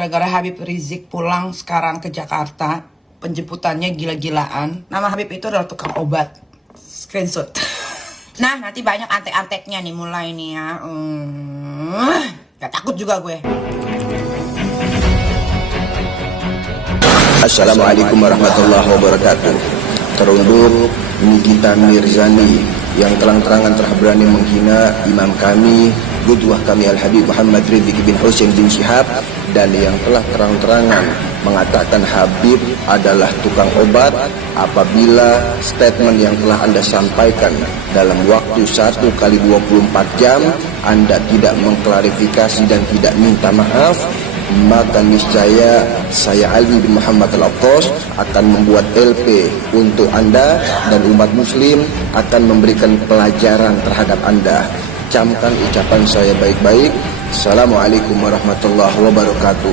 gara-gara Habib Rizik pulang sekarang ke Jakarta. Penjemputannya gila-gilaan. Nama Habib itu adalah tukang obat. Screenshot. Nah, nanti banyak antek-anteknya nih mulai nih ya. Gak takut juga gue. Assalamualaikum warahmatullahi wabarakatuh. Teruntuk Nikita Mirzani yang terang-terangan telah berani menghina imam kami, qudwah kami Al-Habib Muhammad Ridzik bin Husain bin Syihab, dan yang telah terang-terangan mengatakan Habib adalah tukang obat apabila statement yang telah Anda sampaikan dalam waktu 1 kali 24 jam Anda tidak mengklarifikasi dan tidak minta maaf, maka niscaya saya Ali bin Muhammad Al-Aqtas akan membuat LP untuk Anda dan umat muslim, akan memberikan pelajaran terhadap Anda. Camkan ucapan saya baik-baik. Assalamualaikum warahmatullahi wabarakatuh.